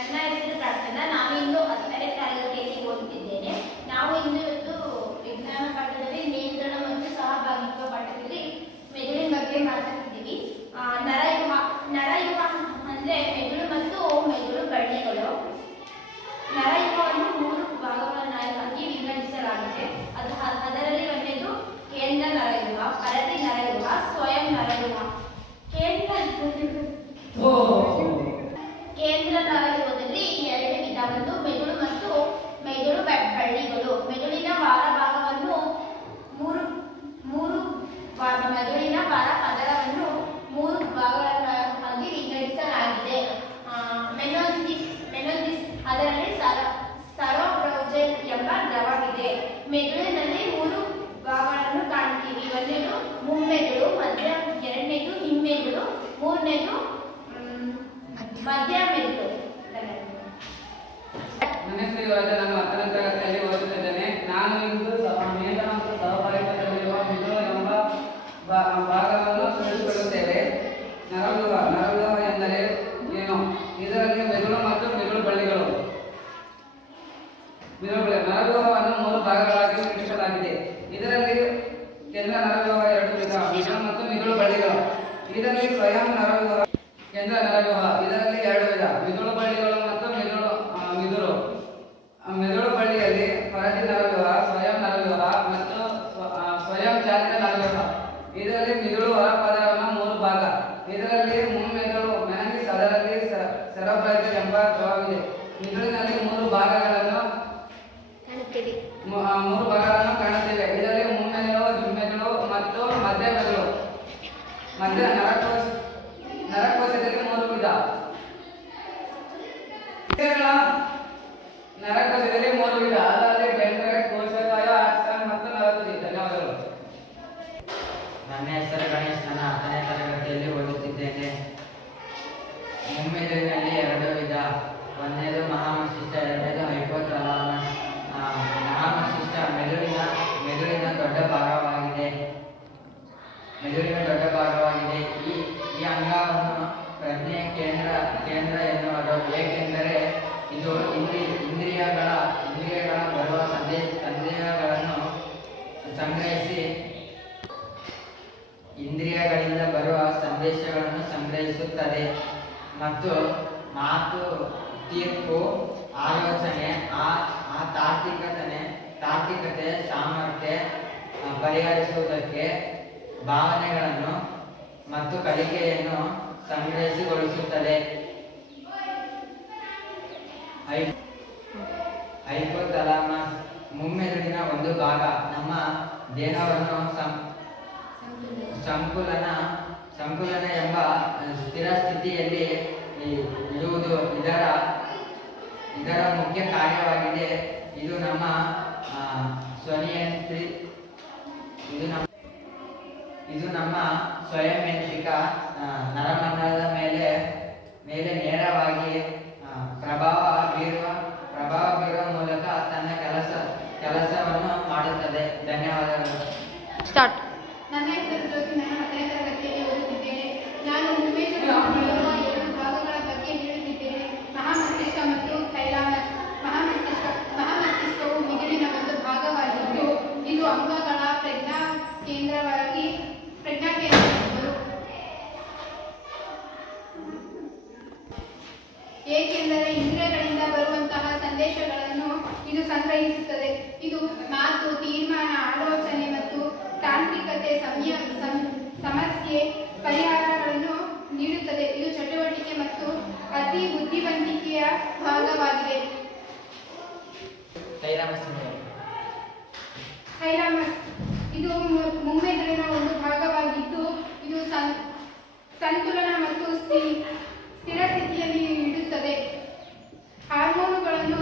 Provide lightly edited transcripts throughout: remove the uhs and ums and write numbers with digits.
ನನ್ನ ಹೆಸರು ಪ್ರಾರ್ಥನಾ. ನಾನು ಇಂದು 10ನೇ ತರಗತಿಯಲ್ಲಿ ಓದುತ್ತಿದ್ದೇನೆ. ನಾವು ಇಂದು ಇವತ್ತು ವಿಜ್ಞಾನ ಪಾಠದಲ್ಲಿ ನಿಯಂತ್ರಣ ಮತ್ತು ಸಹಭಾಗಿತ್ವ ಪಾಠದಲ್ಲಿ ಮೆದುಳಿನ ಬಗ್ಗೆ ಮಾತಾಡ್ತಿದ್ದೀವಿ. ನರಯುಗ ಅಂದ್ರೆ ಮೆದುಳು ಮತ್ತು ಮೆದುಳು ಬಳ್ಳಿಗಳು. ನರಯುಗವನ್ನು 3 ಭಾಗಗಳನ್ನಾಗಿ ವಿಂಗಡಿಸಲಾಗಿದೆ. ಅದರಲ್ಲಿ ಒಂದೇದು ಕೇಂದ್ರ ನರಯುಗ, ಪರದಿ ನರಯುಗ, ಸ್ವಯಂ ನರಯುಗ. ಕೇಂದ್ರ ನರಯುಗದಲ್ಲಿ 2 ವಿಧ. ಒಂದು ಮೆದುಳು ಮತ್ತು ಮೆದುಳು ಬಳ್ಳಿಗಳು. ಮೆದುಳಿನ ಭಾಗವನ್ನು ಮೆದುಳಿನ ಪದರವನ್ನು 3 ಭಾಗಗಳನ್ನಾಗಿ ವಿಂಗಡಿಸಲಾಗಿದೆ. ಮೆನೋಸಿಸ್ ಅದರಲ್ಲಿ ಸೆರೆಬ್ರಲ್ ಎಂಬ ದ್ರವವಿದೆ. ಮೆದುಳಿನಲ್ಲಿ 3 ಭಾಗಗಳನ್ನು ಕಾಣ್ತೀವಿ. ಒಂದನೇದು ಮುಮ್ಮೆದುಳು, ಎರಡನೇದು ಹಿಮ್ಮೆದುಳು, ಮೂರನೇದು ಮಧ್ಯ ಮೆದುಳು. ನನ್ನ ಹೆಸರು ಯುವರಾಜ. ನಾನು 10ನೇ ತರಗತಿಯಲ್ಲಿ ಓದುತ್ತಿದ್ದೇನೆ. ನಾನು ಇಂದು ನಿಯಂತ್ರಣ ಮತ್ತು ಸಹಭಾಗಿತ್ವದಲ್ಲಿರುವ ಮೆದುಳು ಎಂಬ ಭಾಗವನ್ನು ತಿಳಿದುಕೊಳ್ಳುತ್ತೇವೆ. ನರವ್ಯೂಹ ಎಂದರೆ ಏನು? ಇದರಲ್ಲಿ ಮೆದುಳು ಮತ್ತು ಮೆದುಳು ಬಳ್ಳಿಗಳು. ನರವ್ಯೂಹವನ್ನು 3 ಭಾಗಗಳಾಗಿ ವಿಂಗಡಿಸಲಾಗಿದೆ. ಇದರಲ್ಲಿ ಕೇಂದ್ರ ನರವ್ಯೂಹ 2 ವಿಧ, ಮೆದುಳು ಮತ್ತು ಮೆದುಳು ಬಳ್ಳಿಗಳು. ಇದರಲ್ಲಿ ಸ್ವಯಂ ನರವ್ಯೂಹ, ಕೇಂದ್ರ ನರವ್ಯೂಹ ಇದರಲ್ಲಿ 2 ವಿಧ, ಮೆದುಳು ಬಳ್ಳಿಗಳು ಮತ್ತು ಮೆದುಳು ಬಳ್ಳಿಯಲ್ಲಿ ಪರದಿ ನರವ್ಯೂಹ, ಸ್ವಯಂ ನರವ್ಯೂಹ ಮತ್ತು ಸ್ವಯಂ ಚಾಲಿತ ನರವ್ಯೂಹ. ಇದರಲ್ಲಿ ಮೆದುಳು ಹೊರಪದರವನ್ನು 3 ಭಾಗ. ಇದರಲ್ಲಿ ಮುಮ್ಮೆದುಳು ಮೆನಸಿಸ್ ಅದರಲ್ಲಿ ಸೆರೆಬ್ರಲ್ ಎಂಬ ದ್ರವವಿದೆ. ಮೆದುಳಿನಲ್ಲಿ 3 ಭಾಗಗಳನ್ನು ಕಾಣುತ್ತೇವೆ. ಇದರಲ್ಲಿ ಮುಮ್ಮೆದುಳು, ಹಿಮ್ಮೆದುಳು ಮತ್ತು ಮಧ್ಯ ಮೆದುಳು. ನರಕೋಶದಲ್ಲಿ 3 ವಿಧ. ನರಕೋಶದಲ್ಲಿ 3 ವಿಧ, ಅದರಲ್ಲಿ ಡೆಂಡ್ರೈಟ್, ಕೋಶಕಾಯ, ಆಕ್ಸನ್ ಮತ್ತು ನರತುದಿ. ಧನ್ಯವಾದಗಳು. ನನ್ನ ಹೆಸರು ಗಣೇಶ್. ನಾನು 10ನೇ ತರಗತಿಯಲ್ಲಿ ಓದುತ್ತಿದ್ದೇನೆ. ಮುಮ್ಮೆದುಳಿನಲ್ಲಿ 2 ವಿಧ. ಒಂದನೇದು ಮಹಾಮಸ್ತಿಷ್ಕ, ಎರಡನೇದು ಹೈಪೋಥಾಲಮಸ್. ಮಹಾಮಸ್ತಿಷ್ಕ ಮೆದುಳಿನ ದೊಡ್ಡ ಭಾಗವಾಗಿದೆ. ಈ ಅಂಗವನ್ನು ಪ್ರಜ್ಞೆ ಕೇಂದ್ರ ಎನ್ನುವರು. ಏಕೆಂದರೆ ಇದು ಇಂದ್ರಿಯಗಳ ಬರುವ ಸಂದೇಶಗಳನ್ನು ಸಂಗ್ರಹಿಸಿ ಇಂದ್ರಿಯಗಳಿಂದ ಬರುವ ಸಂದೇಶಗಳನ್ನು ಸಂಗ್ರಹಿಸುತ್ತದೆ ಮತ್ತು ಮಾತು, ತೀರ್ಪು, ಆಲೋಚನೆ, ತಾರ್ಕಿಕತೆ, ಸಾಮರ್ಥ್ಯ, ಪರಿಹರಿಸುವುದಕ್ಕೆ ಭಾವನೆಗಳನ್ನು ಮತ್ತು ಕಲಿಕೆಯನ್ನು ಸಂಗ್ರಹಿಸಿಗೊಳಿಸುತ್ತದೆ. ಹೈಪೋಥಾಲಮಸ್ ಮುಮ್ಮೆದುಳಿನ ಒಂದು ಭಾಗ. ನಮ್ಮ ದೇಹವನ್ನು ಸಂಕುಲನ ಎಂಬ ಸ್ಥಿರ ಸ್ಥಿತಿಯಲ್ಲಿ ಇಡುವುದು ಇದರ ಮುಖ್ಯ ಕಾರ್ಯವಾಗಿದೆ. ಇದು ನಮ್ಮ ಸ್ವಯಂನಿಯಂತ್ರಿತ ನರಮಂಡಲದ ಮೇಲೆ ನೇರವಾಗಿ ಪ್ರಭಾವ ಬೀರುವ ಮೂಲಕ ತನ್ನ ಕೆಲಸವನ್ನು ಮಾಡುತ್ತದೆ. ಧನ್ಯವಾದಗಳು. ಸ್ಟಾರ್ಟ್. ನನ್ನ ಹೆಸರು ಜ್ಯೋತಿ. ನಾನು 10ನೇ ತರಗತಿಯಲ್ಲಿ ಓದುತ್ತಿದ್ದೇನೆ. ನಾನು ಮುಮ್ಮೆದುಳಿನ 2 ಭಾಗಗಳ ಬಗ್ಗೆ ಹೇಳುತ್ತಿದ್ದೇನೆ, ಮಹಾಮಸ್ತಿಷ್ಕ ಮತ್ತು ಥೈಲಾಮಸ್. ಮಹಾಮಸ್ತಿಷ್ಕವು ಮೆದುಳಿನ ಒಂದು ಭಾಗವಾಗಿದ್ದು ಇದು ಅಂಗಗಳ ಪ್ರಜ್ಞಾ ಕೇಂದ್ರಗಳು. ಏಕೆಂದರೆ ಇಂದ್ರಿಯಗಳಿಂದ ಬರುವಂತಹ ಸಂದೇಶಗಳನ್ನು ಇದು ಸಂಗ್ರಹಿಸುತ್ತದೆ. ಇದು ಮಾತು, ತೀರ್ಮಾನ, ಆಲೋಚನೆ ಮತ್ತು ತಾಂತ್ರಿಕತೆ, ಸಮಸ್ಯೆ ಪರಿಹಾರಗಳನ್ನು ನೀಡುತ್ತದೆ. ಇದು ಚಟುವಟಿಕೆ ಮತ್ತು ಅತಿ ಬುದ್ಧಿವಂತಿಕೆಯ ಭಾಗವಾಗಿದೆ. ಥೈಲಾಮಸ್ ಇದು ಮುಮ್ಮೆದುಳಿನ ಒಂದು ಭಾಗವಾಗಿದ್ದು ಇದು ಸಂತುಲನ ಮತ್ತು ಸ್ಥಿರ ಸ್ಥಿತಿಯಲ್ಲಿ ಇಡುತ್ತದೆ. ಹಾರ್ಮೋನುಗಳನ್ನು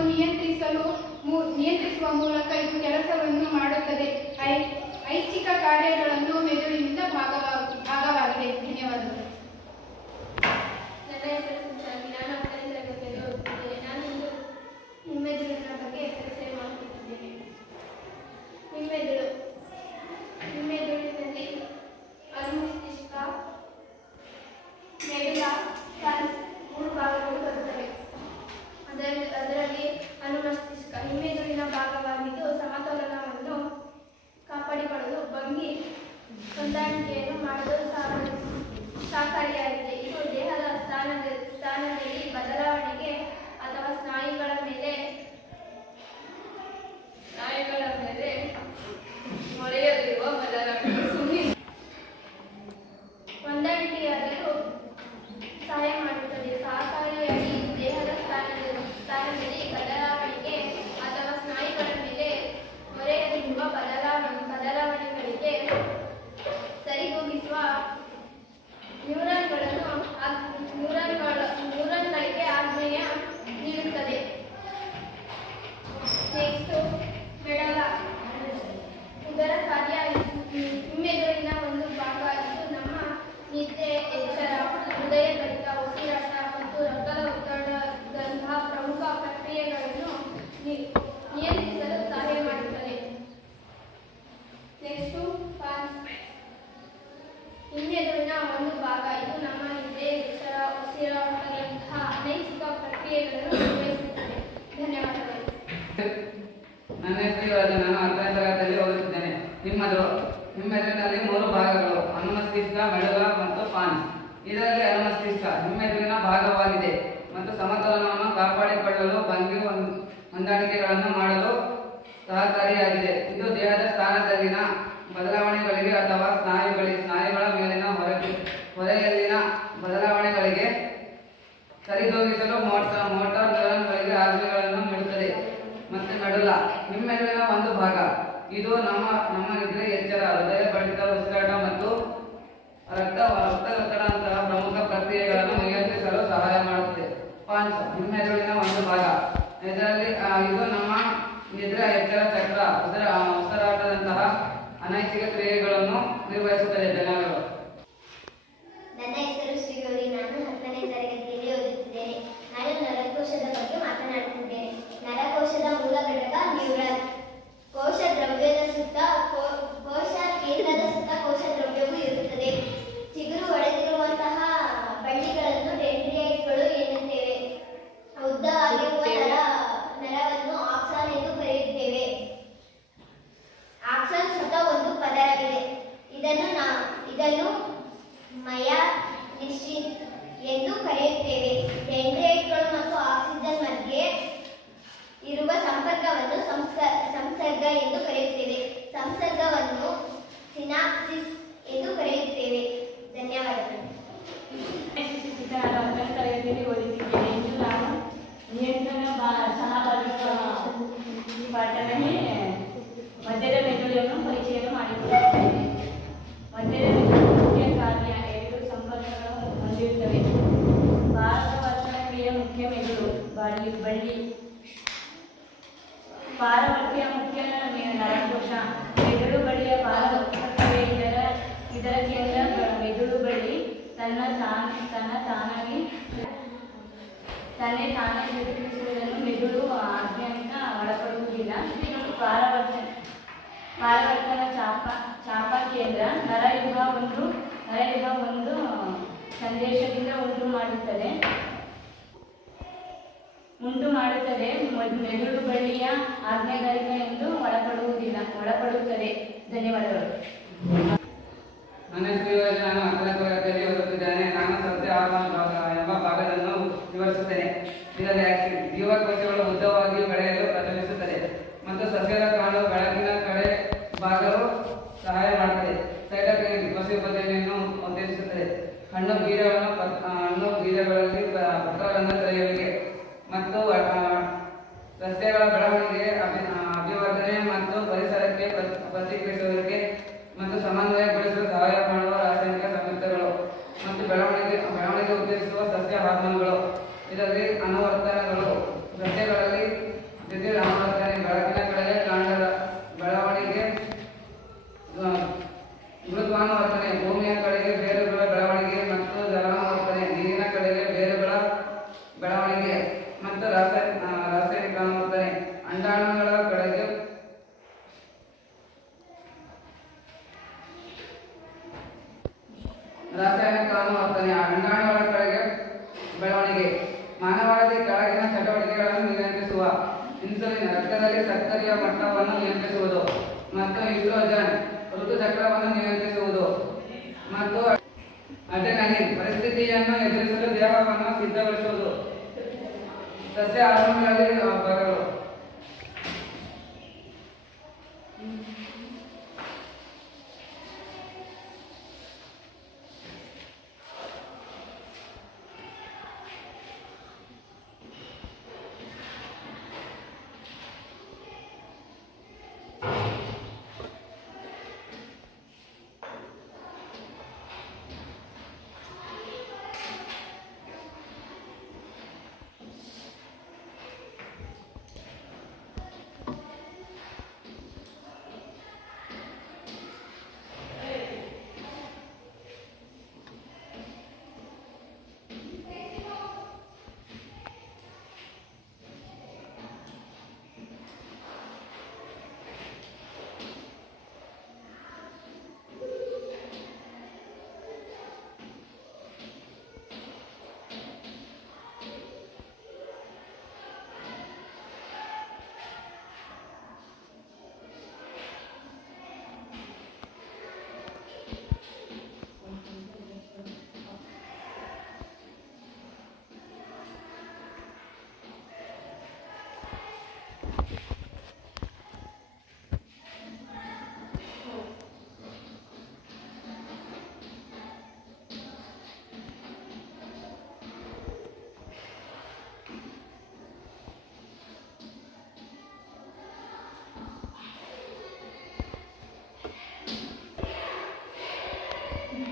ನಿಯಂತ್ರಿಸುವ ಮೂಲಕ ಇದು ಕೆಲಸವನ್ನು ಮಾಡುತ್ತದೆ. ಐಚ್ಛಿಕ ಕಾರ್ಯಗಳನ್ನು ಮೆದುಳಿನಿಂದ ಭಾಗವಾಗಿದೆ. ಧನ್ಯವಾದಗಳು. ನನ್ನ ಹೆಸರು ಸುಶಾಂತಿ. ನಾನು 10ನೇ ತರಗತಿಯಲ್ಲಿ ಓದುತ್ತಿದ್ದೇನೆ. ನಾನು ಇಂದು ಹಿಮ್ಮೆದುಳಿನ ಬಗ್ಗೆ ಪರಿಚಯ ಮಾಡುತ್ತಿದ್ದೇನೆ. ಹಿಮ್ಮೆದುಳಿನಲ್ಲಿ ಅನುಮಸ್ತಿಷ್ಕ, ಮೆಡುಲಾ, 3 ಭಾಗಗಳು ಕ್ರಿಯೆಗಳನ್ನು ಮಾಡಲು ಸಹಕಾರಿಯಾಗಿದೆ. ಇದು ದೇಹದ ಸ್ಥಾನದಲ್ಲಿನ ಬದಲಾವಣೆಗಳಿಗೆ ಅಥವಾ ಸ್ನಾಯುಗಳ ಮೇಲಿನ ಹೊರೆಯಲ್ಲಿನ ಬದಲಾವಣೆಗಳಿಗೆ ಸರಿದೂಗಿಸಲು ಮೋಟಾರ್ ನ್ಯೂರಾನ್ಗಳಿಗೆ ಆಜ್ಞೆಗಳನ್ನು ನೀಡುತ್ತದೆ. ಮತ್ತೆ ಮೆಡುಲ ಹಿಮ್ಮೆದುಳಿನ ಒಂದು ಭಾಗ. ಇದು ನಮ್ಮ ನಿದ್ರೆ, ಎಚ್ಚರ, ಹೃದಯ ಬಡಿತ, ಉಸಿರಾಟ ಮತ್ತು ರಕ್ತದೊತ್ತಡದಂತಹ ಪ್ರಮುಖ ಪ್ರಕ್ರಿಯೆಗಳನ್ನು ನಿಯಂತ್ರಿಸಲು ಸಹಾಯ ಮಾಡುತ್ತದೆ. ಪಾನ್ಸ್ ಹಿಮ್ಮೆದುಳಿನ ಒಂದು ಭಾಗ. ಇದರಲ್ಲಿ ಇದು ನಮ್ಮ ನಿದ್ರೆ, ಎಚ್ಚರ ಚಕ್ರ, ಉಸಿರಾಟದಂತಹ ಅನೈಚ್ಛಿಕ ಕ್ರಿಯೆಗಳನ್ನು ನಿರ್ವಹಿಸುತ್ತದೆ. ಧನ್ಯವಾದಗಳು. ನನ್ನ ಹೆಸರು ಶ್ರೀಗೌರಿ. ನಾನು 10ನೇ ತರಗತಿಯಲ್ಲಿ ಓದುತ್ತಿದ್ದೇನೆ. ನಾನು ನರಕೋಶದ ಬಗ್ಗೆ ಮಾತನಾಡುತ್ತಿದ್ದೇನೆ. ನರಕೋಶದ ಮೂಲ ಘಟಕ ನ್ಯೂರಾನ್. ಕೋಶ ದ್ರವ್ಯದ ಸುತ್ತ ಕೋಶ ಕೇಂದ್ರದ ಸುತ್ತ ಕೋಶ ದ್ರವ್ಯವು ಇರುತ್ತದೆ. ಚಿಗುರು ಒಡೆದಿರುವಂತಹ ಬಳ್ಳಿಗಳನ್ನು ಡೆಂಡ್ರೈಟ್ಗಳು ಎನ್ನುತ್ತೇವೆ. ಉದ್ದವಾಗಿರುವ ನರವನ್ನು ಆಕ್ಸಾನ್ ಎಂದು ಕರೆಯುತ್ತೇವೆ. ಆಕ್ಸಾನ್ ಸ್ವತಃ ಒಂದು ಪದರವಿದೆ. ಇದನ್ನು ಮಯಾನಿಸಿನ್ ಎಂದು ಕರೆಯುತ್ತೇವೆ. ಡೆಂಡ್ರೈಟ್ಗಳು ಮತ್ತು ಆಕ್ಸಿಜನ್ ಮಧ್ಯೆ ಇರುವ ಸಂಪರ್ಕವನ್ನು ಸಂಸರ್ಗ ಎಂದು ಕರೆಯುತ್ತೇವೆ. ಸಂಸರ್ಗವನ್ನು ಸಿನಾಪ್ಸಿಸ್ ಎಂದು ಕರೆಯುತ್ತೇವೆ. ಧನ್ಯವಾದಗಳು. ನಾನು 10ನೇ ತರಗತಿಯಲ್ಲಿ ಓದುತ್ತಿದ್ದೇನೆ. ಇಂದು ನಾನು ನಿಯಂತ್ರಣ ಸಹಭಾಗಿತ್ವ ಪಾಠದಲ್ಲಿ ಮಧ್ಯದ ಮೆದುಳನ್ನು ಪರಿಚಯ ಮಾಡಿಕೊಳ್ಳುತ್ತೇನೆ. ಮಧ್ಯದ ಮೆದುಳು ಮುಖ್ಯ ಕಾರ್ಯ. 2 ಸಂಪರ್ಕಗಳು ಹೊಂದಿರುತ್ತವೆ. ಪಾರವರ್ತನ ಕ್ರಿಯೆ ಮುಖ್ಯ ಮೆದುಳು ಬಳ್ಳಿ. ಪಾರವರ್ತ್ಯ ಮುಖ್ಯ ನರಕೋಶ. ಮೆದುಳು ಬಳ್ಳಿಯ ಪಾರವರ್ತನ ಕ್ರಿಯೆ. ಇದರ ಕೇಂದ್ರ ಮೆದುಳು ಬಳ್ಳಿ ತನ್ನೇ ತಾನೇ ಪ್ರತಿಕ್ರಿಯಿಸುವುದನ್ನು ಮೆದುಳು ಆಜ್ಞೆಯಿಂದ ಒಳಪಡುವುದಿಲ್ಲ. ಪಾರವರ್ತನ ಚಾಪ ಕೇಂದ್ರ. ನರಯುಗ ಒಂದು ಸಂದೇಶದಿಂದ ಉಂಟು ಮಾಡುತ್ತದೆ. ಮೆದುಳು ಬಳ್ಳಿಯ ಆಜ್ಞೆಗಳಿಗೆ ಎಂದು ಒಳಪಡುತ್ತದೆ. ಧನ್ಯವಾದಗಳು. ನನ್ನ ಹೆಸರು ನಾನು 10ನೇ ತರಗತಿಯಲ್ಲಿ ಓದುತ್ತಿದ್ದೇನೆ. ನಾನು ಸಸ್ಯ ಹಾರ್ಮೋನ್ ಎಂಬ ಭಾಗವನ್ನು ವಿವರಿಸುತ್ತೇನೆ. ಇದರಲ್ಲಿ ಜೀವಕೋಶಗಳು ಉದ್ದವಾಗಿ ಬೆಳೆಯಲು ಪ್ರಚೋದಿಸುತ್ತದೆ ಮತ್ತು ಸಸ್ಯದ ಕಾಂಡವು ಬೆಳಕಿನ ಕಡೆ ಬಾಗಲು ಸಹಾಯ ಮಾಡುತ್ತದೆ. ಸೈಟೋಕೈನ್ ಕೋಶ ವಿಭಜನೆಯನ್ನು ಉತ್ತೇಜಿಸುತ್ತದೆ. ಹಣ್ಣು ಬೀಜಗಳಲ್ಲಿ ಪತ್ರರಂಗ ತೆರೆಯುವಿಕೆ ಮತ್ತು ಸಸ್ಯಗಳ ಬೆಳವಣಿಗೆ, ಅಭಿವರ್ಧನೆ ಮತ್ತು ಪರಿಸರಕ್ಕೆ ಪ್ರತಿಕ್ರಿಯಿಸುವಿಕೆ ಮತ್ತು ಸಮನ್ವಯಗೊಳಿಸಲು ಸಹಾಯ ಮಾಡುವ ರಾಸಾಯನಿಕ ಸಂಯುಕ್ತಗಳು ಮತ್ತು ಬೆಳವಣಿಗೆ ಉತ್ತೇಜಿಸುವ ಸಸ್ಯ ಹಾರ್ಮೋನ್ಗಳು. ಇದರಲ್ಲಿ ಅನುವರ್ತನಗಳು. ಸಸ್ಯಗಳಲ್ಲಿ ವಿದ್ಯುತ್ ಅನುವರ್ತನೆ, ಬೆಳಕಿನ ಕಡೆಗೆ ಕಾಂಡದ ಬೆಳವಣಿಗೆ, ಗುರುತ್ವಾನುವರ್ತನೆ, ಭೂಮಿಯ ಕಡೆಗೆ ಬೇರುಗಳ ಬೆಳವಣಿಗೆ ಮತ್ತು ಜಲಾನುವರ್ತನೆ, ನೀರಿನ ಕಡೆಗೆ ಬೇರುಗಳ ಬೆಳವಣಿಗೆ ಮತ್ತು ರಾಸಾಯನಿಕ ಅನುವರ್ತನೆ, ಅಂಡಾಣುಗಳ ಕಡೆಗೆ ಅಂಡಾಣುಗಳ ಕಡೆಗೆ ಬೆಳವಣಿಗೆ. ಮಾನವರಲ್ಲಿ ಕೆಳಗಿನ ಚಟುವಟಿಕೆಗಳನ್ನು ನಿಯಂತ್ರಿಸುವ ಇನ್ಸುಲಿನ್ ರಕ್ತದಲ್ಲಿ ಸಕ್ಕರೆಯ ಮಟ್ಟವನ್ನು ನಿಯಂತ್ರಿಸುವುದು ಮತ್ತು ಈಸ್ಟ್ರೋಜನ್ ಋತುಚಕ್ರವನ್ನು ನಿಯಂತ್ರಿಸುವುದು ಮತ್ತು ಅಡ್ರೆನಲಿನ್ ಪರಿಸ್ಥಿತಿಯನ್ನು ಎದುರಿಸಲು ದೇಹವನ್ನು ಸಿದ್ಧಗೊಳಿಸುವುದು. ಸಸ್ಯ ಹಾರ್ಮೋನ್ಗಳಲ್ಲಿ ಭಾಗಗಳು.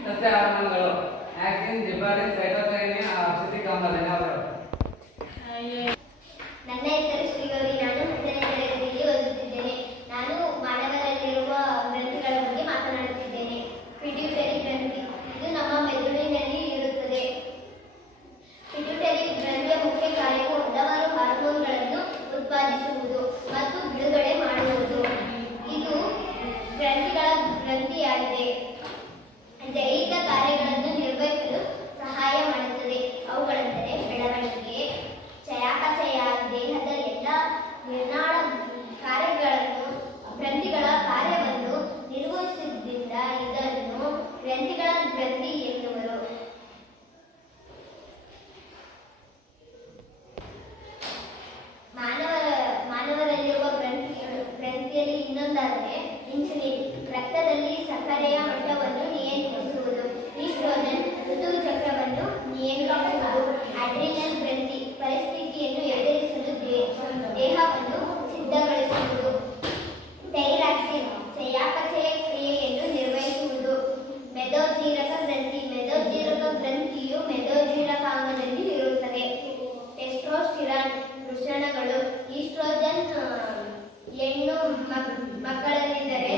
ಸಸ್ಯ ಹಾರ್ಮೋನ್ಗಳು ಆಕ್ಸಿನ್, ಜಿಬಾರ್ಲಿನ್, ಸೈಟೋಕೈನಿನ್, ಅಬ್ಸಿಸಿಕ್ ಆಮ್ಲ. ಧನ್ಯವಾದಗಳು. ನನ್ನ ಹೆಸರು ಶ್ರೀಗೌರಿ. ನಾನು 10ನೇ ತರಗತಿಯಲ್ಲಿ ಓದುತ್ತಿದ್ದೇನೆ. ನಾನು ಮಾನವರಲ್ಲಿರುವ ಗ್ರಂಥಿಗಳ ಬಗ್ಗೆ ಮಾತನಾಡುತ್ತಿದ್ದೇನೆ. ಪಿಟ್ಯೂಟರಿ ಗ್ರಂಥಿ ಇದು ನಮ್ಮ ಮೆದುಳಿನಲ್ಲಿ ಇರುತ್ತದೆ. ಪಿಟ್ಯೂಟರಿ ಗ್ರಂಥಿಯ ಮುಖ್ಯ ಕಾರ್ಯವು ಹಲವಾರು ಹಾರ್ಮೋನ್ಗಳನ್ನು ಉತ್ಪಾದಿಸುವುದು ಮತ್ತು ಬಿಡುಗಡೆ ಮಾಡುವುದು. ಇದು ಗ್ರಂಥಿಗಳ ಗ್ರಂಥಿಯಾಗಿದೆ. ದೈಹಿಕ ಕಾರ್ಯಗಳನ್ನು ನಿರ್ವಹಿಸಲು ಸಹಾಯ ಮಾಡುತ್ತದೆ. ಅವುಗಳೆಂದರೆ ಬೆಳವಣಿಗೆ, ಚಯಾಪಚಯ, ದೇಹದ ಎಲ್ಲ ನಿರ್ನಾಳ ಕಾರ್ಯಗಳನ್ನು ಗ್ರಂಥಿಗಳ ಕಾರ್ಯವನ್ನು ನಿರ್ವಹಿಸುವುದರಿಂದ ಇದನ್ನು ಗ್ರಂಥಿಗಳ ಗ್ರಂಥಿ ಎನ್ನುವರು. ಮಾನವರಲ್ಲಿರುವ ಗ್ರಂಥಿಯಲ್ಲಿ ಇನ್ನೊಂದಾದರೆ ಇನ್ಸುಲಿನ್ ರಕ್ತದಲ್ಲಿ ಸಕ್ಕರೆಯ ಮಟ್ಟವನ್ನು ನಿಯಂತ್ರಿಸುವುದು. ಈಸ್ಟ್ರೋಜನ್ ಋತು ಚಕ್ರವನ್ನು ನಿಯಂತ್ರಿಸುವುದು. ಅಡ್ರಿನಲ್ ಗ್ರಂಥಿ ಪರಿಸ್ಥಿತಿಯನ್ನು ಎದುರಿಸಲು ದೇಹವನ್ನು ಸಿದ್ಧಗೊಳಿಸುವುದು. ಥೈರಾಕ್ಸಿನ್ ಚಯಾಪಚಯ ಕ್ರಿಯೆಯನ್ನು ನಿರ್ವಹಿಸುವುದು. ಮೆದೋಜೀರಕ ಗ್ರಂಥಿ ಗ್ರಂಥಿಯು ಮೆದೋಜೀರಕಾಂಗದಲ್ಲಿ ಇರುತ್ತದೆ. ಟೆಸ್ಟೋಸ್ಟಿರಾನ್ ವೃಷಣಗಳು ಈಸ್ಟ್ರೋಜನ್ ಹೆಣ್ಣು ಮಕ್ಕಳಲ್ಲಿದ್ದರೆ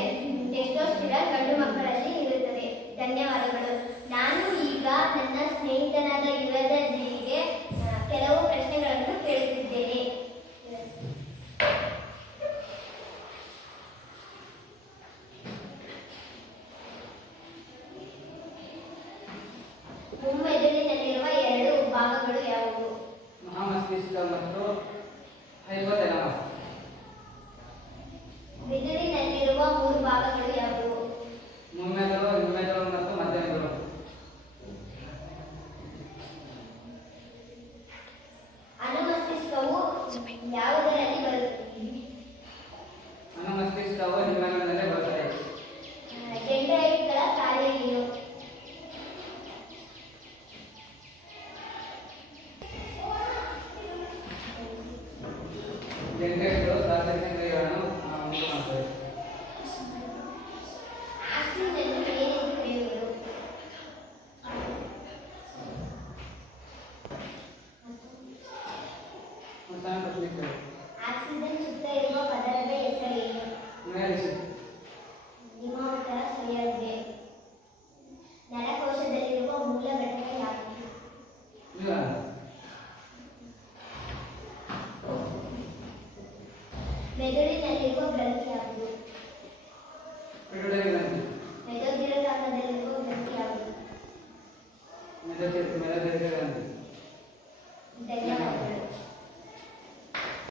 ಟೆಸ್ಟೋಸ್ಟಿರಾನ್ ಗಂಡು ಮಕ್ಕಳಲ್ಲಿ ಇರುತ್ತದೆ. ಧನ್ಯವಾದಗಳು. ನಾನು ಈಗ ನನ್ನ ಸ್ನೇಹಿತನಾದ ಯುವರಾಜ್ಗೆ ಕೆಲವು ಪ್ರಶ್ನೆಗಳನ್ನು ಕೇಳುತ್ತಿದ್ದೇನೆ. ಮುಮ್ಮೆದುಳಿನಲ್ಲಿರುವ 2 ಭಾಗಗಳು ಯಾವುವು? ಮಹಾಮಸ್ತಿಷ್ಕ ಮತ್ತು ಹೈಪೋಥಾಲಮಸ್. ಮೆದುಳಿನಲ್ಲಿರುವ 3 ಭಾಗಗಳು ಯಾವುವು? ಮುಮ್ಮೆದುಳು, ಹಿಮ್ಮೆದುಳು ಮತ್ತು ಮಧ್ಯಮೆದುಳು. ಅನುಮಸ್ತಿಷ್ಕವು ಯಾವುದರಲ್ಲಿ ಬರುತ್ತದೆ? ಅನುಮಸ್ತಿಷ್ಕವು ಹಿಮ್ಮೆದುಳಿನಲ್ಲಿ ಬರುತ್ತದೆ. ಡೆಂಡ್ರೈಟ್ಗಳ ಕಾರ್ಯ ಏನು? ಡೆಂಡ್ರೈಟ್ಗಳು ರಾಸಾಯನಿಕ ಕ್ರಿಯೆಗಳನ್ನು ಉಂಟು ಮಾಡುತ್ತವೆ. ಆಕ್ಸಿನ್ ಅನ್ನು ಏನೆಂದು ಕರೆಯುವುದು? ಮತ್ತೊಂದು ಪ್ರಶ್ನೆ ಕೇಳಿ. ಆಕ್ಸಿಜನ್ ಸುತ್ತ ಇರುವ ಪದರದ ಹೆಸರೇನು? ಮೇಲಿಸಿ. ನಿಮ್ಮ ಉತ್ತರ ಸರಿಯಾಗಿದೆ. ನರಕೋಶದಲ್ಲಿರುವ ಮೂಲ ಘಟಕ ಯಾವುದು? ನ್ಯೂರಾನ್. ಮೆದುಳಿನಲ್ಲಿರುವ ಗ್ರಂಥಿ